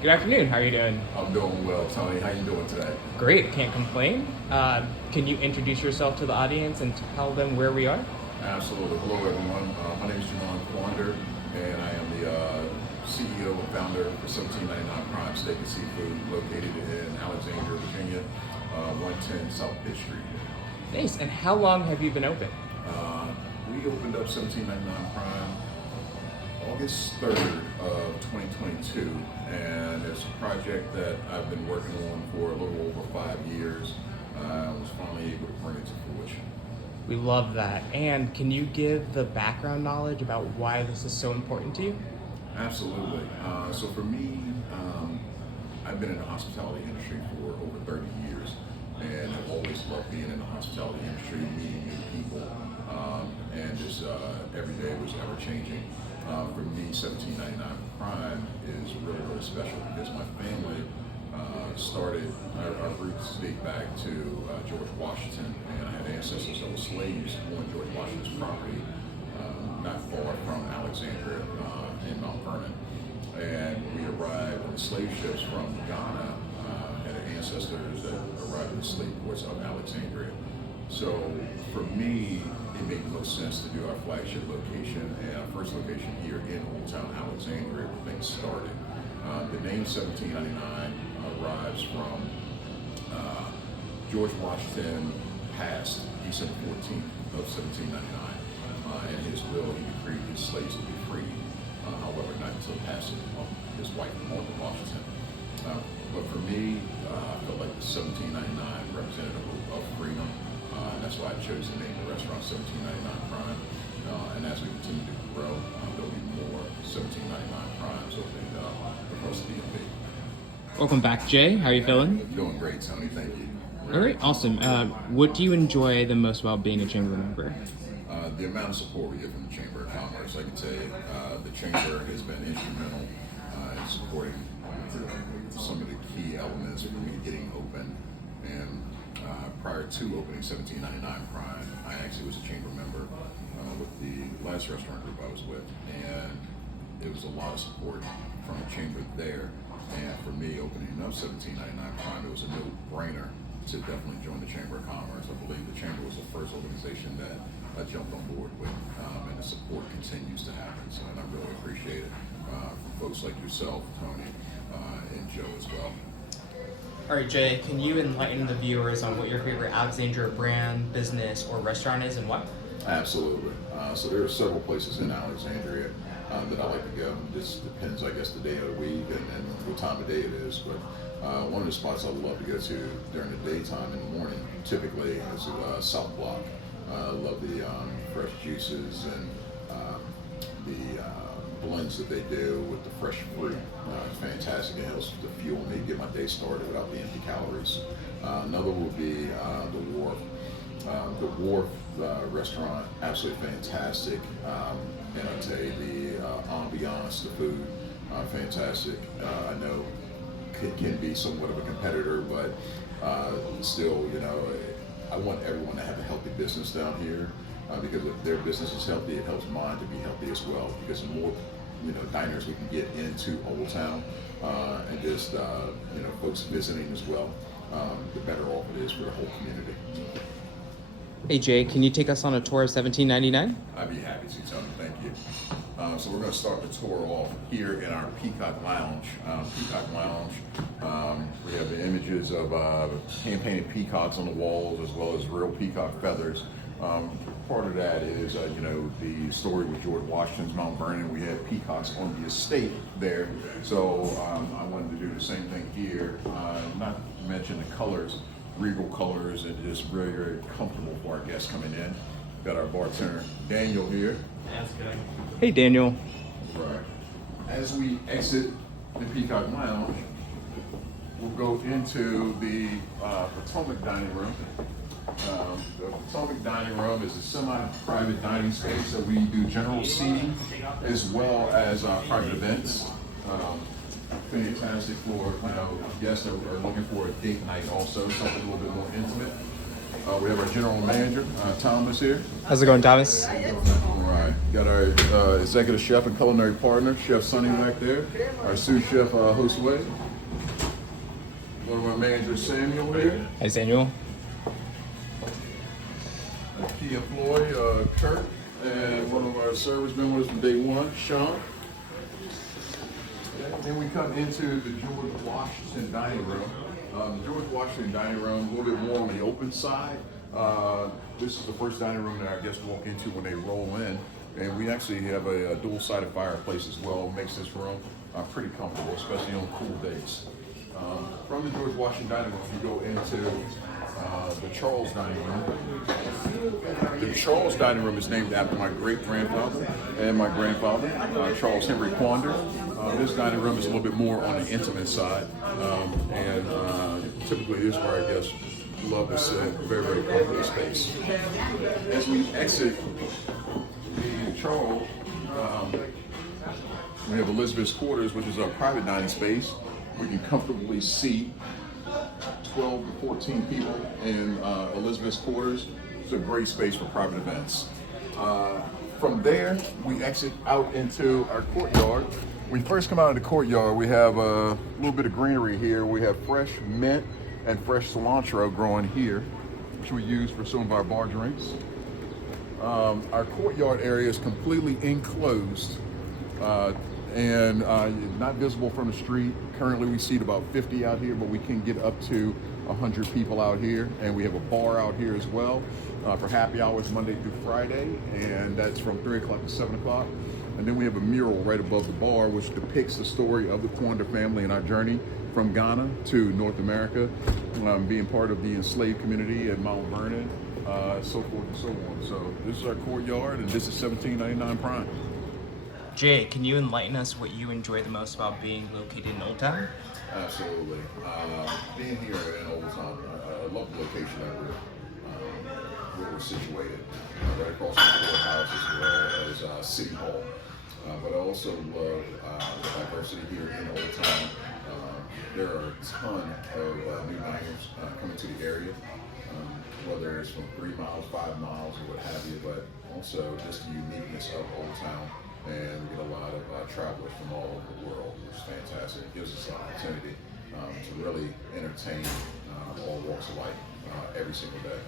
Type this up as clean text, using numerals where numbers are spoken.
Good afternoon. How are you doing? I'm doing well, Tony. How you doing today? Great. Can't complain. Can you introduce yourself to the audience and tell them where we are? Absolutely. Hello, everyone. My name is Jamon Quander, and I am the CEO and founder for 1799 Prime Steak and Seafood, located in Alexandria, Virginia, 110 South Pitt Street. Nice. And how long have you been open? We opened up 1799 Prime August 3rd of 2022, and it's a project that I've been working on for a little over 5 years. I was finally able to bring it to fruition. We love that. And can you give the background knowledge about why this is so important to you? Absolutely. So for me, I've been in the hospitality industry for over 30 years, and I've always loved being in the hospitality industry, meeting new people, and just every day was ever changing. For me, 1799 Prime is really, really special because my family started, our roots date back to George Washington, and I had ancestors that were slaves on George Washington's property, not far from Alexandria in Mount Vernon. And we arrived on the slave ships from Ghana, had ancestors that arrived in the slave ports of Alexandria. So for me, it made the most sense to do our flagship location and our first location here in Old Town Alexandria where things started. The name 1799 arrives from George Washington passed December 14th of 1799. In his will, he decreed his slaves to be free. However, not until the passing of his wife, Martha Washington. But for me, I felt like the 1799 represented a hope of freedom. And that's why I chose to name the restaurant 1799 Prime. And as we continue to grow, there'll be more 1799 Primes opening across the DMV. Welcome back, Jay. How are you feeling? Doing great, Tony. Thank you. All right. Awesome. What do you enjoy the most about being a chamber member? The amount of support we get from the Chamber of Commerce, I can tell you, the Chamber has been instrumental in supporting some of the key elements for me getting open. And prior to opening 1799 Prime, I actually was a Chamber member with the last restaurant group I was with, and it was a lot of support from the Chamber there. And for me, opening up 1799 Prime, it was a no-brainer to definitely join the Chamber of Commerce. I believe the Chamber was the first organization that I jumped on board with, and the support continues to happen. So, and I really appreciate it from folks like yourself, Tony, and Joe as well. All right, Jay, can you enlighten the viewers on what your favorite Alexandria brand, business, or restaurant is and why? Absolutely. So there are several places in Alexandria that I like to go. It just depends, I guess, the day of the week and what time of day it is. But one of the spots I would love to go to during the daytime in the morning, typically, is South Block. I love the fresh juices and the blends that they do with the fresh fruit. It's fantastic. It helps to fuel me, get my day started without the empty calories. Another would be the Wharf. The Wharf restaurant, absolutely fantastic. And I'll tell you, the ambiance, the food, fantastic. I know it can be somewhat of a competitor, but still, I want everyone to have a healthy business down here because if their business is healthy, it helps mine to be healthy as well. Because the more diners we can get into Old Town and just folks visiting as well, the better off it is for the whole community. Hey, Jay, can you take us on a tour of 1799? I'd be happy to, Tony. Thank you. So we're going to start the tour off here in our Peacock Lounge. Peacock Lounge, we have the images of hand-painted peacocks on the walls as well as real peacock feathers. Part of that is, the story with George Washington's Mount Vernon. We had peacocks on the estate there. So I wanted to do the same thing here, not to mention the colors. Regal colors and just very, very comfortable for our guests coming in. Got our bartender Daniel here. That's good. Hey, Daniel. Right. As we exit the Peacock Lounge, we'll go into the Potomac Dining Room. The Potomac Dining Room is a semi-private dining space, so we do general seating as well as private events. Fantastic for guests that are looking for a date night also, something a little bit more intimate. We have our general manager, Thomas here. How's it going, Thomas? All right, got our executive chef and culinary partner, Chef Sonny back there. Our sous chef, Josue. One of our managers, Samuel here. Hi, Samuel. Key employee, Kurt. And one of our servers been with us from day one, Sean. And then we come into the George Washington dining room. The George Washington dining room, a little bit more on the open side. This is the first dining room that our guests walk into when they roll in. And we actually have a dual-sided fireplace as well. It makes this room pretty comfortable, especially on cool days. From the George Washington dining room, you go into the Charles dining room. The Charles dining room is named after my great-grandfather and my grandfather, Charles Henry Quander. This dining room is a little bit more on the intimate side, and typically this is where our guests love to sit, very, very comfortable space. As we exit the Charles, we have Elizabeth's Quarters, which is our private dining space. We can comfortably seat 12 to 14 people in Elizabeth's Quarters. It's a great space for private events. From there, we exit out into our courtyard. When we first come out of the courtyard, we have a little bit of greenery here. We have fresh mint and fresh cilantro growing here, which we use for some of our bar drinks. Our courtyard area is completely enclosed and not visible from the street. Currently we seat about 50 out here, but we can get up to 100 people out here. And we have a bar out here as well for happy hours Monday through Friday, and that's from 3 o'clock to 7 o'clock. And then we have a mural right above the bar which depicts the story of the Quander family and our journey from Ghana to North America, being part of the enslaved community at Mount Vernon, so forth and so on. So this is our courtyard, and this is 1799 Prime. Jay, can you enlighten us what you enjoy the most about being located in Old Town? Absolutely. Being here in Old Town, I love the location where we're situated, right across from the courthouse as well as City Hall. But I also love the diversity here in Old Town. There are a ton of new diners coming to the area, whether it's from 3 miles, 5 miles, or what have you, but also just the uniqueness of Old Town. And we get a lot of travelers from all over the world, which is fantastic. It gives us an opportunity to really entertain all walks of life every single day.